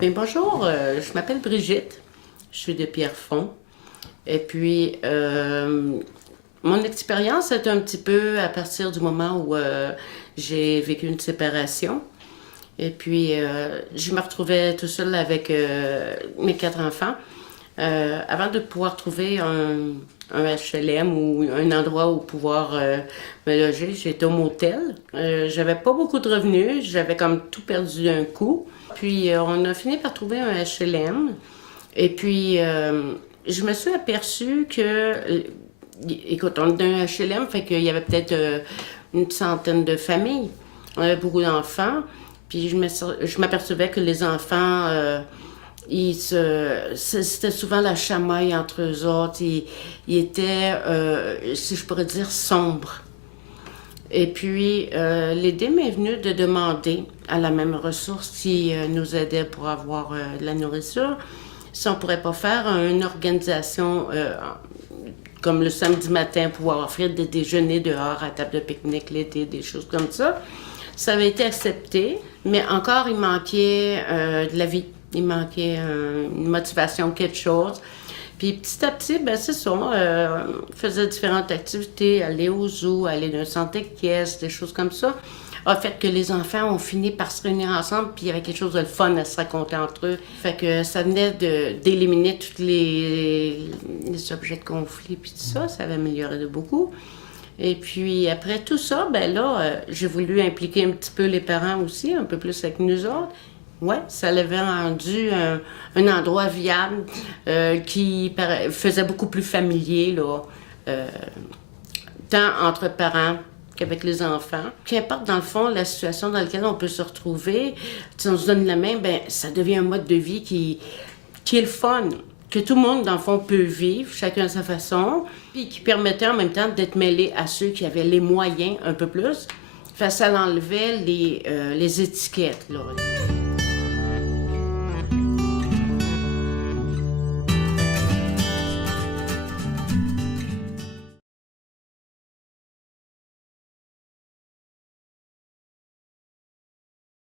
Bien, bonjour, je m'appelle Brigitte, je suis de Pierrefonds. Et puis, mon expérience est un petit peu à partir du moment où j'ai vécu une séparation. Et puis, je me retrouvais tout seul avec mes 4 enfants. Avant de pouvoir trouver un HLM ou un endroit où pouvoir me loger, j'étais au motel. J'avais pas beaucoup de revenus, j'avais comme tout perdu d'un coup. Puis on a fini par trouver un HLM. Et puis je me suis aperçue que, écoute, on est dans un HLM, fait qu'il y avait peut-être une centaine de familles. On avait beaucoup d'enfants. Puis je m'apercevais que les enfants, c'était souvent la chamaille entre eux autres. Ils étaient, si je pourrais dire, sombres. Et puis, l'idée m'est venue de demander à la même ressource qui nous aidait pour avoir de la nourriture, si on ne pourrait pas faire une organisation comme le samedi matin, pouvoir offrir des déjeuners dehors à table de pique-nique l'été, des choses comme ça. Ça avait été accepté, mais encore, il manquait de la vie. Il manquait une motivation, quelque chose. Puis petit à petit, ben c'est ça, faisait différentes activités, aller au zoo, aller dans un centre équestre, des choses comme ça, a fait que les enfants ont fini par se réunir ensemble, puis il y avait quelque chose de le fun à se raconter entre eux. Fait que ça venait d'éliminer tous les objets de conflit, puis tout ça, ça avait amélioré de beaucoup. Et puis après tout ça, ben là, j'ai voulu impliquer un petit peu les parents aussi, un peu plus avec nous autres. Ouais, ça l'avait rendu un endroit viable qui faisait beaucoup plus familier, là, tant entre parents qu'avec les enfants. Qu'importe, dans le fond, la situation dans laquelle on peut se retrouver, si on se donne la main, ben ça devient un mode de vie qui est le fun, que tout le monde, dans le fond, peut vivre, chacun à sa façon, puis qui permettait en même temps d'être mêlé à ceux qui avaient les moyens un peu plus. Fait que ça enlevait les étiquettes, là.